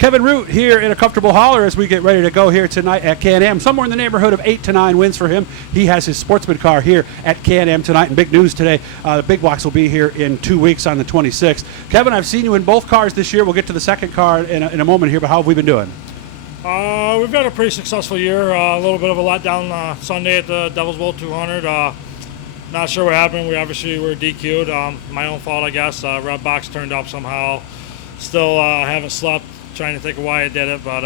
Kevin Root here in a comfortable hauler as we get ready to go here tonight at Can-Am. Somewhere in the neighborhood of 8 to 9 wins for him. He has his Sportsman car here at Can-Am tonight. And big news today, the big blocks will be here in 2 weeks on the 26th. Kevin, I've seen you in both cars this year. We'll get to the second car in a moment here, but how have we been doing? We've had a pretty successful year. A little bit of a letdown Sunday at the Devil's Bowl 200. Not sure what happened. We obviously were DQ'd. My own fault, I guess. Red box turned up somehow. Still haven't slept, trying to think of why I did it, but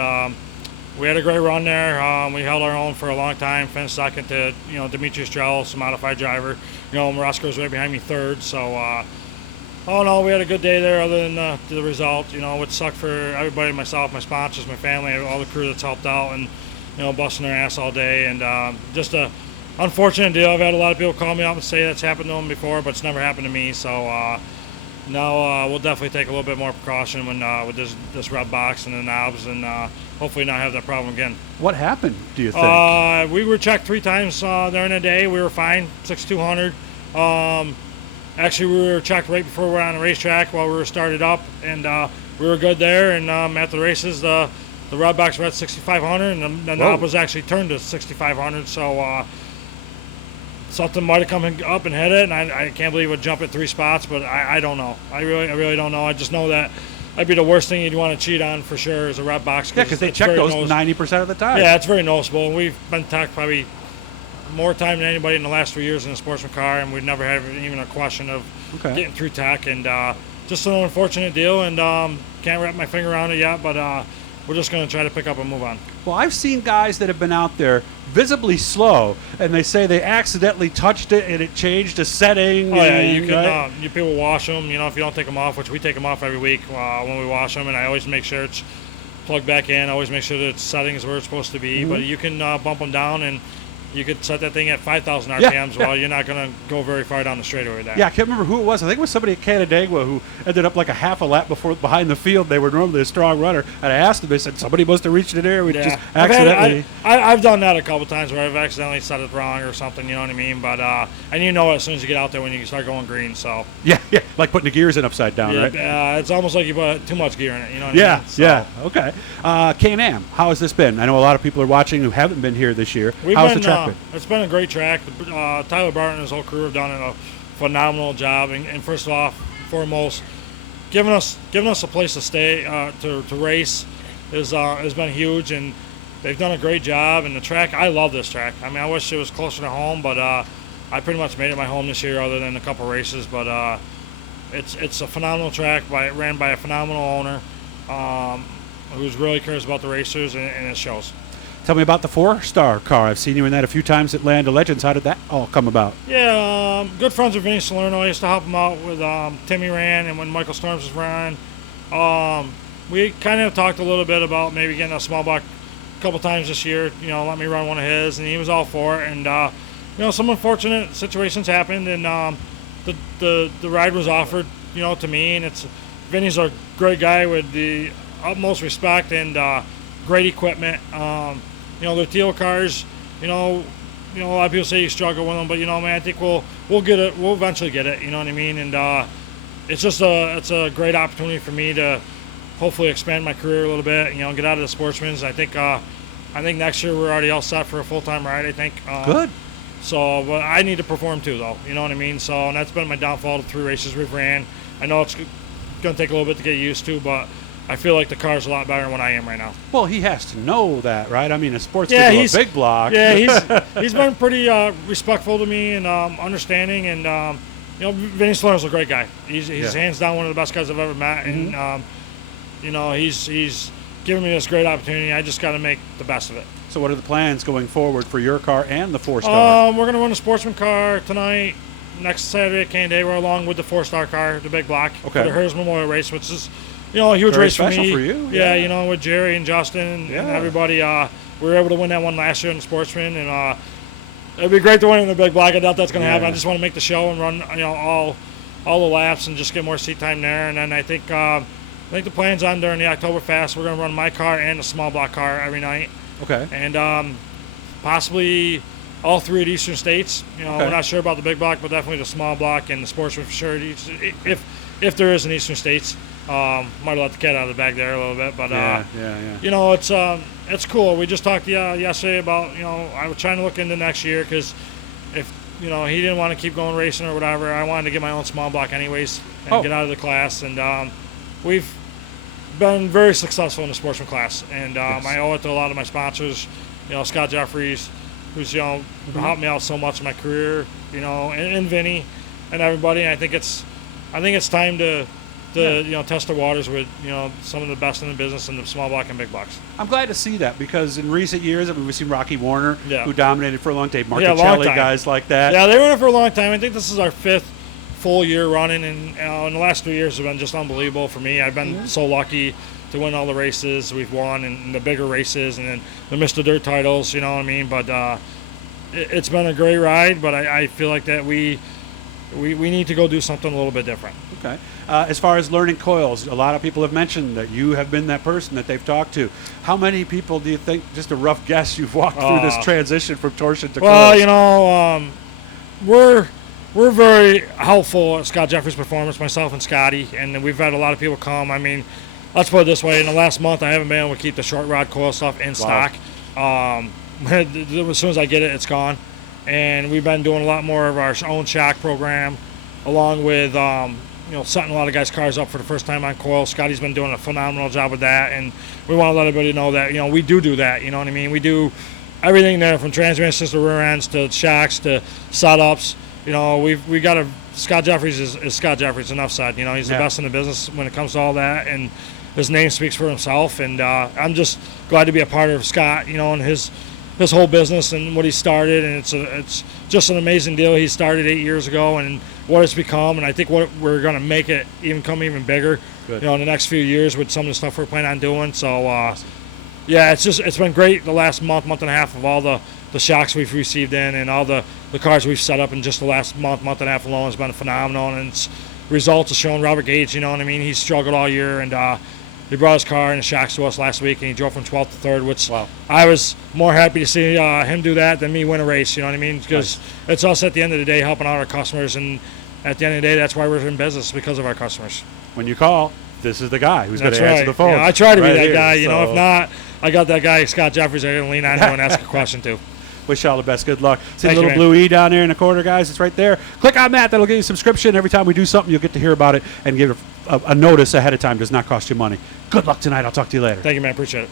we had a great run there. We held our own for a long time. Finished second to Demetrius Jealous, modified driver. Morosco's right behind me third. So all in all, we had a good day there. Other than the result, it sucked for everybody, myself, my sponsors, my family, all the crew that's helped out, and busting their ass all day. And just a unfortunate deal. I've had a lot of people call me up and say that's happened to them before, but it's never happened to me. So. No, we'll definitely take a little bit more precaution when with this red box and the knobs, and hopefully not have that problem again. What happened, do you think? We were checked 3 times during the day. We were fine, 6200. Actually, we were checked right before we were on the racetrack while we were started up, and we were good there. And after the races, the red box was at 6500, and the knob was actually turned to 6500. So. Something might have come up and hit it, and I can't believe it would jump at 3 spots, but I don't know. I really don't know. I just know that that'd be the worst thing you'd want to cheat on for sure is a red box. Yeah, because they check those 90% of the time. Yeah, it's very noticeable, and we've been tacked probably more time than anybody in the last 3 years in a Sportsman car, and we've never had even a question of getting through tech, and just an unfortunate deal, and can't wrap my finger around it yet, but we're just going to try to pick up and move on. Well, I've seen guys that have been out there visibly slow, and they say they accidentally touched it and it changed a setting. Oh, yeah, you can. People wash them, if you don't take them off, which we take them off every week when we wash them, and I always make sure it's plugged back in. I always make sure that its setting is where it's supposed to be. Mm-hmm. But you can bump them down, and you could set that thing at 5,000 RPMs. Well, you're not going to go very far down the straightaway with that. Yeah, I can't remember who it was. I think it was somebody at Canandaigua who ended up like a half a lap behind the field. They were normally a strong runner. And I asked them, they said, somebody must have reached it there. We just accidentally. I've done that a couple times where I've accidentally set it wrong or something, you know what I mean? But and as soon as you get out there when you start going green, so. Yeah, like putting the gears in upside down, right? Yeah, it's almost like you put too much gear in it, you know what I mean? Yeah, okay. Can-Am, how has this been? I know a lot of people are watching who haven't been here this year. How's the track been? It's been a great track. Tyler Barton and his whole crew have done a phenomenal job, and first off, foremost, giving us a place to stay to race has been huge, and they've done a great job. And the track, I love this track. I mean, I wish it was closer to home, but I pretty much made it my home this year, other than a couple races. But it's a phenomenal track, ran by a phenomenal owner who really cares about the racers, and it shows. Tell me about the 4-star car. I've seen you in that a few times at Land of Legends. How did that all come about? Yeah, good friends with Vinny Salerno. I used to help him out with Timmy ran, and when Michael Storms was running. We kind of talked a little bit about maybe getting a small block a couple times this year, let me run one of his, and he was all for it. And, some unfortunate situations happened, and the ride was offered, to me, and Vinny's a great guy with the utmost respect and great equipment. The Teal cars, a lot of people say you struggle with them, but man, I think we'll get it. We'll eventually get it. You know what I mean? And it's a great opportunity for me to hopefully expand my career a little bit. Get out of the Sportsman's. I think next year we're already all set for a full-time ride. I think. Good. So, but I need to perform too, though. You know what I mean? So, and that's been my downfall. The 3 races we've ran. I know it's going to take a little bit to get used to, but I feel like the car's a lot better than what I am right now. Well, he has to know that, right? I mean, a sportsman with a big block. Yeah, he's been pretty respectful to me and understanding, and Vinny Salerno's a great guy. He's hands down one of the best guys I've ever met, and he's given me this great opportunity. I just got to make the best of it. So, what are the plans going forward for your car and the 4-star? We're going to run a Sportsman car tonight. Next Saturday at Canandaigua, along with the 4-star car, the big block, for the Hers Memorial Race, which is. A huge Very race for me. For you. Yeah, with Jerry and Justin and everybody. We were able to win that one last year in the Sportsman, and it'd be great to win in the big block. I doubt that's going to happen. I just want to make the show and run, all the laps and just get more seat time there. And then I think the plan's on during the Oktoberfest. We're going to run my car and the small block car every night. Okay. And possibly all 3 of the Eastern states. We're not sure about the big block, but definitely the small block and the Sportsman for sure. If there is an Eastern states. Might have let the cat out of the bag there a little bit, but Yeah. you know, it's cool. We just talked yesterday about, you know, I was trying to look into next year because if, you know, he didn't want to keep going racing or whatever, I wanted to get my own small block anyways and get out of the class. And we've been very successful in the sportsman class, and I owe it to a lot of my sponsors, you know, Scott Jeffries, who's, you know, helped me out so much in my career, you know, and Vinny and everybody. And I think it's time to you know, test the waters with, you know, some of the best in the business in the small block and big blocks. I'm glad to see that because in recent years, I mean, we've seen Rocky Warner, who dominated for a long time, long Marticelli, time. guys like that. Yeah, they were in it for a long time. I think this is our 5th full year running, and in the last 3 years have been just unbelievable for me. I've been so lucky to win all the races we've won, and the bigger races, and then the Mr. Dirt titles, you know what I mean? But it's been a great ride, but I feel like that we need to go do something a little bit different. Okay. As far as learning coils, a lot of people have mentioned that you have been that person that they've talked to. How many people do you think, just a rough guess, you've walked through this transition from torsion to coils? Well, you know, we're very helpful at Scott Jeffries Performance, myself and Scotty, and we've had a lot of people come. I mean, let's put it this way. In the last month, I haven't been able to keep the short rod coil stuff in stock. As soon as I get it, it's gone. And we've been doing a lot more of our own shack program, along with you know, setting a lot of guys' cars up for the first time on coil. Scotty's been doing a phenomenal job with that, and we want to let everybody know that, you know, we do that. You know what I mean? We do everything there, from transmissions to rear ends to shacks to setups. You know, we got a Scott Jeffries is Scott Jeffries. Enough said. You know, he's the best in the business when it comes to all that, and his name speaks for himself. And I'm just glad to be a part of Scott. You know, and his whole business and what he started, and it's just an amazing deal. He started 8 years ago, and what it's become, and I think what we're going to make it even bigger. Good. You know, in the next few years with some of the stuff we're planning on doing. So yeah, it's been great the last month and a half of all the shocks we've received in, and all the cars we've set up in just the last month and a half alone has been phenomenal, and its results are showing. Robert Gage, you know what I mean, he's struggled all year, and he brought his car and the shocks to us last week, and he drove from 12th to 3rd, which I was more happy to see him do that than me win a race, you know what I mean? Because it's us at the end of the day helping out our customers, and at the end of the day, that's why we're in business, because of our customers. When you call, this is the guy who's going to answer the phone. Yeah, I try to be that here, guy. You know, if not, I got that guy, Scott Jeffries, I can lean on him and ask a question to. Wish you all the best. Good luck. See Thank the little you, blue E down there in the corner, guys? It's right there. Click on that. That'll get you a subscription. Every time we do something, you'll get to hear about it and give a notice ahead of time. Does not cost you money. Good luck tonight. I'll talk to you later. Thank you, man. Appreciate it.